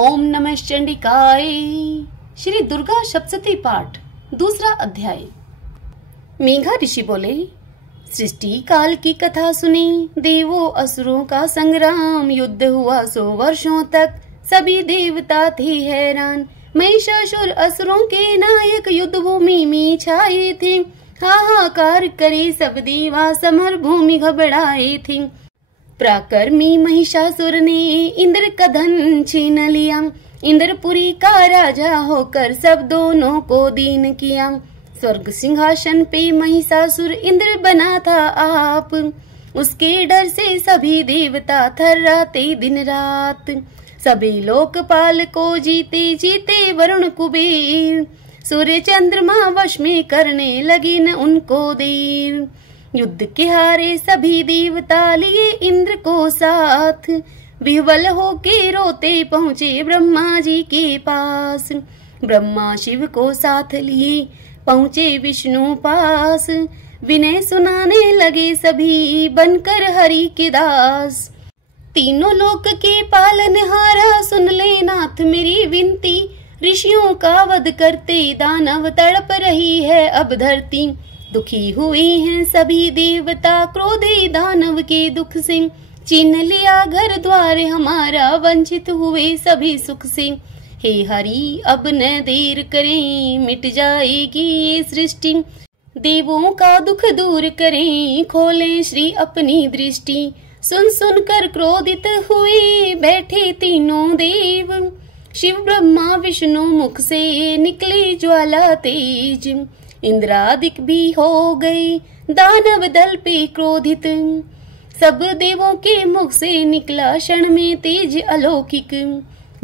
ओम नमः चंडिकाय। श्री दुर्गा सप्तशती पाठ दूसरा अध्याय। मेघा ऋषि बोले, सृष्टि काल की कथा सुनी, देवों असुरों का संग्राम, युद्ध हुआ 100 वर्षों तक, सभी देवता थे हैरान। महिषासुर असुरों के नायक युद्ध भूमि में छाए थे, हाहाकार करे सब देवा, समर भूमि घबराए थे। पराक्रमी महिषासुर ने इंद्र का धन छीन लिया, इंद्रपुरी का राजा होकर सब दोनों को दीन किया। स्वर्ग सिंहासन पे महिषासुर इंद्र बना था आप, उसके डर से सभी देवता थर्राते दिन रात। सभी लोकपाल को जीते जीते वरुण कुबेर, सूर्य चंद्रमा वश में करने लगे न उनको देर। युद्ध के हारे सभी देवता लिए इंद्र को साथ, विह्वल होके रोते पहुँचे ब्रह्मा जी के पास। ब्रह्मा शिव को साथ लिए पहुँचे विष्णु पास, विनय सुनाने लगे सभी बनकर हरि के दास। तीनों लोक के पालनहारा सुन ले नाथ मेरी विनती, ऋषियों का वध करते दानव तड़प रही है अब धरती। दुखी हुए हैं सभी देवता क्रोधी दानव के दुख से, छीन लिया घर द्वार हमारा, वंचित हुए सभी सुख से। हे हरि अब न देर करें, मिट जाएगी ये सृष्टि, देवों का दुख दूर करें, खोलें श्री अपनी दृष्टि। सुन सुन कर क्रोधित हुए बैठे तीनों देव, शिव ब्रह्मा विष्णु मुख से निकली ज्वाला तेज। इंद्रादिक भी हो गए दानव दल पे क्रोधित, सब देवों के मुख से निकला क्षण में तेज अलौकिक।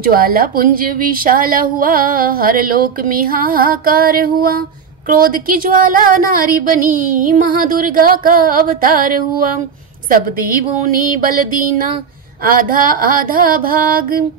ज्वाला पुंज विशाला हुआ, हर लोक में हाहाकार हुआ, क्रोध की ज्वाला नारी बनी, महादुर्गा का अवतार हुआ। सब देवों ने बल दीना आधा आधा भाग,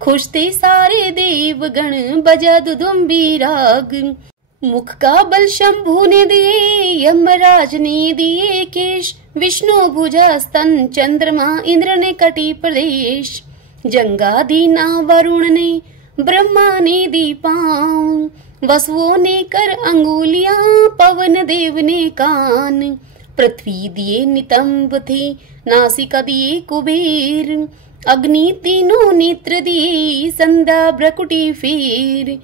खुश थे सारे देवगण बजा दुदुम्बी राग। मुख का बल शंभु ने दिए, यमराज ने दिए केश, विष्णु भुजा स्तन, चंद्रमा इंद्र ने कटी प्रदेश। जंगा दीना वरुण ने, ब्रह्मा ने दी पांव, वसुओं ने कर अंगुलियां, पवन देव ने कान। पृथ्वी दिए नितंब थे, नासिका दिए कुबेर, अग्नि तीनों नेत्र दिए, संध्या भ्रकुटी फेर।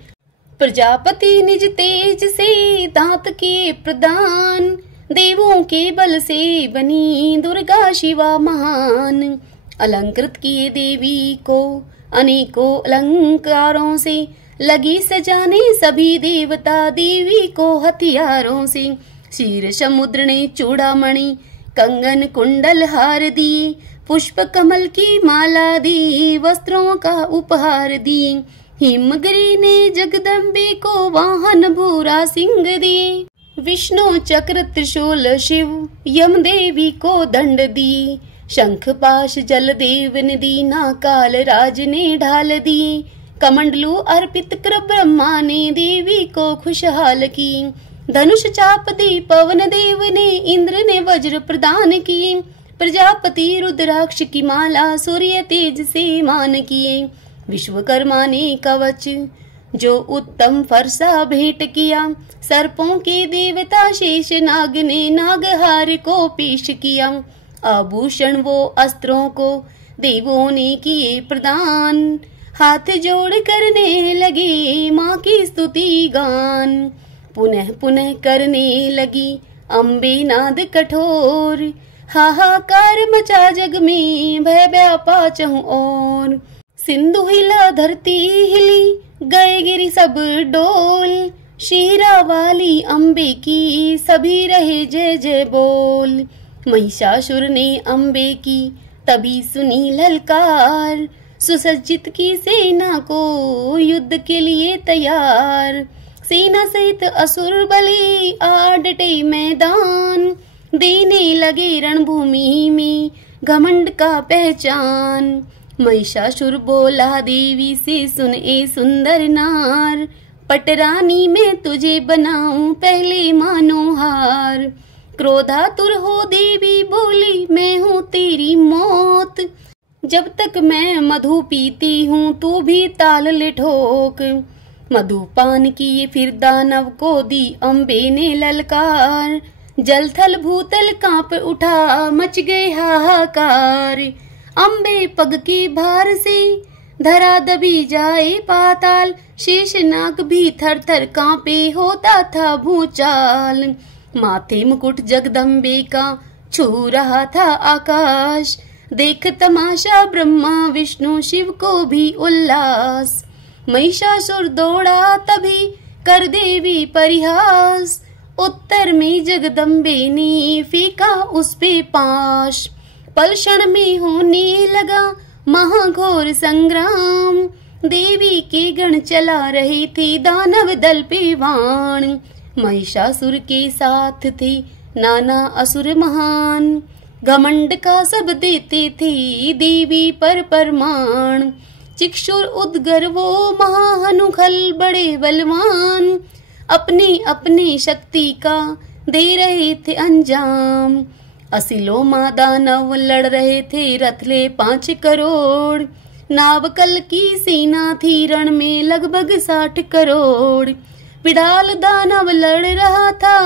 प्रजापति निज तेज से दांत किए प्रदान, देवों के बल से बनी दुर्गा शिवा महान। अलंकृत किए देवी को अनेकों अलंकारों से, लगी सजाने सभी देवता देवी को हथियारों से। क्षीर समुद्र ने चूड़ामणि कंगन कुंडल हार दिए, पुष्प कमल की माला दी, वस्त्रों का उपहार दी। हिमगिरी ने जगदम्बे को वाहन भूरा सिंह दिए, विष्णु चक्र त्रिशूल शिव यम देवी को दंड दिए। शंख पाश जल देव ने दीना, काल राज ने ढाल दिए, कमंडलू अर्पित कर ब्रह्मा ने देवी को खुशहाल की। धनुष चाप दी पवन देव ने, इंद्र ने वज्र प्रदान किए, प्रजापति रुद्राक्ष की माला सूर्य तेज से मान किए। विश्वकर्मा ने कवच जो उत्तम फरसा भेंट किया, सर्पों के देवता शेष नाग ने नागहार को पेश किया। आभूषण वो अस्त्रों को देवों ने किए प्रदान, हाथ जोड़ करने लगे माँ की स्तुति गान। पुनः पुनः करने लगी अम्बे नाद कठोर, हाहाकार मचा जग में भय व्यापा चहुं ओर। सिंधु हिला धरती हिली, गए गिरी सब डोल, शीरा वाली अम्बे की सभी रहे जय जय बोल। महिषासुर ने अम्बे की तभी सुनी ललकार, सुसज्जित की सेना को युद्ध के लिए तैयार। सेना सहित असुर बलि आ डटे मैदान, देने लगे रणभूमि में घमंड का पहचान। महिषासुर बोला देवी से, सुन ए सुंदर नार, पटरानी में तुझे बनाऊं पहले मानोहार। क्रोधातुर हो देवी बोली, मैं हूँ तेरी मौत, जब तक मैं मधु पीती हूँ तू भी ताल ले ठोक। मधुपान किए फिर दानव को दी अम्बे ने ललकार। जल थल भूतल कांप उठा मच गए हाहाकार। अम्बे पग की भार से धरा दबी जाए पाताल। शेषनाग भी थर थर कांपे होता था भूचाल। माथे मुकुट जगदम्बे का छू रहा था आकाश। देख तमाशा ब्रह्मा विष्णु शिव को भी उल्लास। महिषासुर दौड़ा तभी कर देवी परिहास। उत्तर में जगदम्बे ने फेंका उस पे पाश। पल क्षण में होने लगा महाघोर संग्राम। देवी के गण चला रहे थे दानव दल पे वाण। महिषासुर के साथ थे नाना असुर महान। घमंड का सब देते थे देवी पर परमाण। चिक्षुर उदगर वो महाहनुखल बड़े बलवान। अपने अपने शक्ति का दे रहे थे अंजाम। असिलोमा दानव लड़ रहे थे रथले 5 करोड़। नावकल की सेना थी रण में लगभग 60 करोड़। पिडाल दानव लड़ रहा था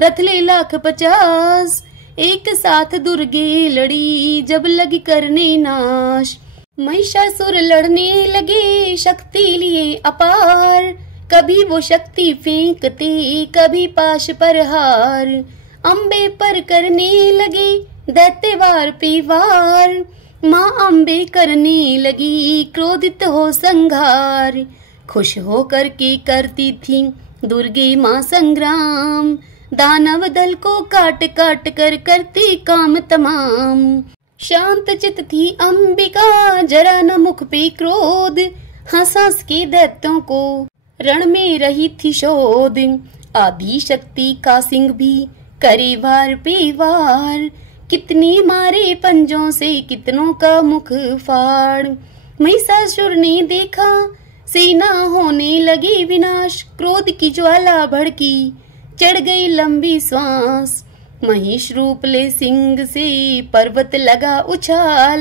रथले 1,50,000। एक साथ दुर्गे लड़ी जब लगी करने नाश। महिषासुर लड़ने लगे शक्ति लिए अपार। कभी वो शक्ति फेंकते कभी पाश पर हार। अम्बे पर करने लगे दैत्यवार पे वार। माँ अम्बे करने लगी क्रोधित हो संघार। खुश होकर के करती थी दुर्गे माँ संग्राम। दानव दल को काट काट कर करती काम तमाम। शांत चित थी अंबिका जरा न मुख पे क्रोध। हंस हंस के दैत्यों को रण में रही थी शोध। आदि शक्ति का सिंह भी करे वार पे वार। कितने मारे पंजों से कितनों का मुख फाड़। महिषासुर ने देखा सेना होने लगी विनाश। क्रोध की ज्वाला भड़की चढ़ गई लंबी श्वास। महिष रूप ले सिंह से पर्वत लगा उछाल।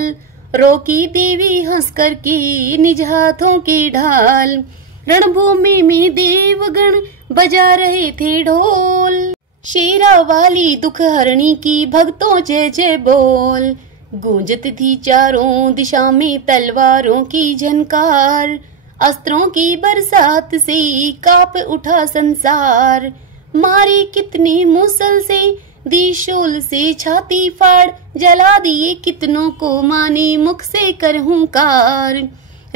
रोकी देवी हंस कर के निज हाथों की ढाल। रणभूमि में देवगण बजा रहे थे ढोल। शेरा वाली दुख हरणी की भक्तों जय जय बोल। गूंजती थी चारों दिशा में तलवारों की झनकार। अस्त्रों की बरसात से कांप उठा संसार। मारे कितने मुसल से दी शूल से छाती फाड़। जला दिए कितनों को माने मुख से कर हुंकार।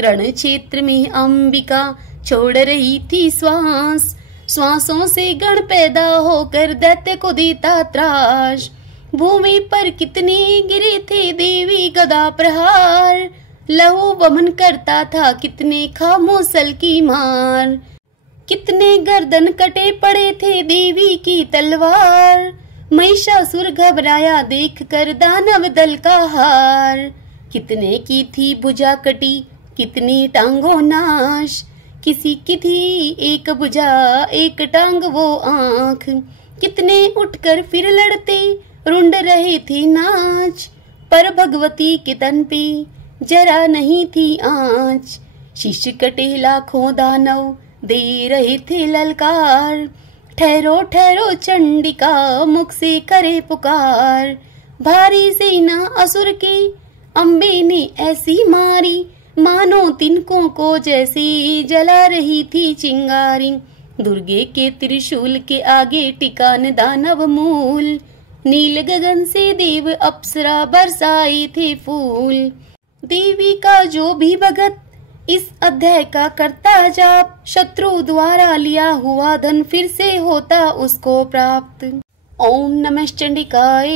रण क्षेत्र में अंबिका छोड़ रही थी श्वास। श्वासों से गण पैदा होकर दैत्य को देता त्रास। भूमि पर कितने गिरे थे देवी गदा प्रहार। लहू वमन करता था कितने खामोसल की मार। कितने गर्दन कटे पड़े थे देवी की तलवार। महिषासुर घबराया देख कर दानव दल का हार। कितने की थी भुजा कटी कितनी टांगों नाश। किसी की थी एक भुजा एक टांग वो आंख। कितने उठकर फिर लड़ते रुंड रहे थे नाच। पर भगवती के तन पे जरा नहीं थी आँच। शिष्य कटे लाखों दानव दे रहे थे ललकार। ठहरो ठहरो चंडिका मुख से करे पुकार। भारी सेना असुर की अम्बे ने ऐसी मारी। मानो तिनकों को जैसे जला रही थी चिंगारी। दुर्गे के त्रिशूल के आगे टिकान दानव मूल। नील गगन से देव अप्सरा बरसाए थे फूल। देवी का जो भी भगत इस अध्याय का करता जाप। शत्रु द्वारा लिया हुआ धन फिर से होता उसको प्राप्त। ओम नमः चंडिकाय।